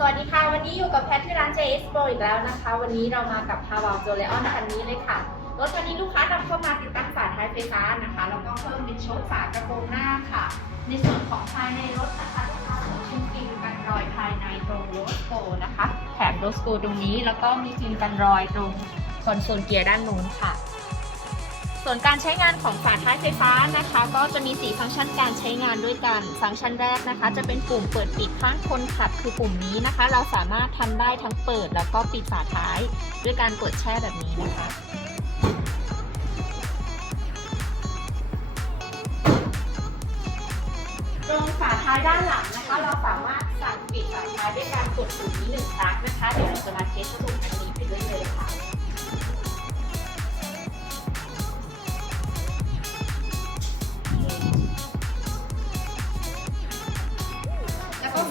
สวัสดีค่ะ วันนี้อยู่กับแพทที่ร้าน JS Pro อีกแล้วนะคะ วันนี้เรามากับ h a w a l j o l e o n คันนี้เลยค่ะ รถคันนี้ลูกค้านำเข้ามาติดตั้งฝาท้ายไฟฟ้านะคะ แล้วก็เพิ่มเป็นโชคฝากระโปรงหน้าค่ะ ในส่วนของภายในรถนะคะลูกค้าจะชิ้นฟิล์มกันรอยภายในตรงโลสโกนะคะ แถมโลสโกตรงนี้ แล้วก็มีฟิล์มกันรอยตรงคอนโซลเกียร์ด้านนู้นค่ะ ส่วนการใช้งานของฝาท้ายไฟฟ้านะคะ ก็จะมี 4 ฟังก์ชันการใช้งานด้วยกัน ฟังก์ชันแรกนะคะ จะเป็นปุ่มเปิดปิดข้างคนขับคือปุ่มนี้นะคะ เราสามารถทำได้ทั้งเปิดแล้วก็ปิดฝาท้าย ด้วยการกดแช่แบบนี้นะคะตรงฝาท้ายด้านหลังนะคะ เราสามารถสั่งปิดฝาท้ายด้วยการกดปุ่มนี้หนึ่งครั้งนะคะ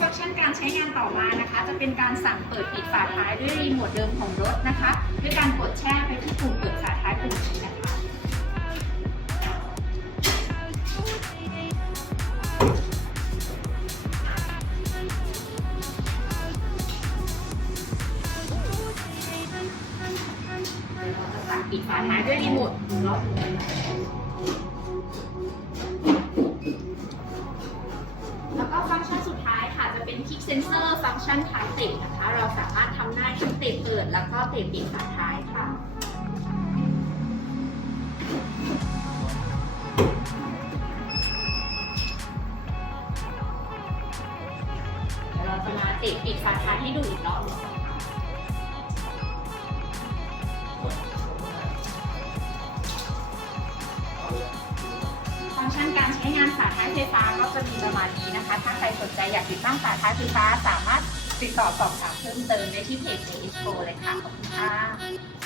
ฟังก์ชันการใช้งานต่อมานะคะ จะเป็นการสั่งเปิดปิดฝาท้ายด้วยรีโมทเดิมของรถนะคะ ด้วยการกดแช่ไปที่ปุ่มเปิดฝาท้ายปุ่มนี้นะคะเราจะสั่งปิดฝาท้ายด้วยรีโมทหนึ่งรอบ เป็นคลิกเซนเซอร์ฟังก์ชันท้ายเตะนะคะ เราสามารถทำได้ทั้งเตะเปิด แล้วก็เตะปิดฝาท้ายค่ะเดี๋ยวเราจะมาเตะปิดฝาท้ายให้ดูอีกรอบนึง ชันการใช้งานสายท้ายไฟฟ้าก็จะมีประมาณนี้นะคะ ถ้าใครสนใจอยากติดตั้งสายท้ายไฟฟ้าสามารถติดต่อสอบถามเพิ่มเติมได้ที่เพจเอ p o เลยค่ะ ขอบคุณค่ะ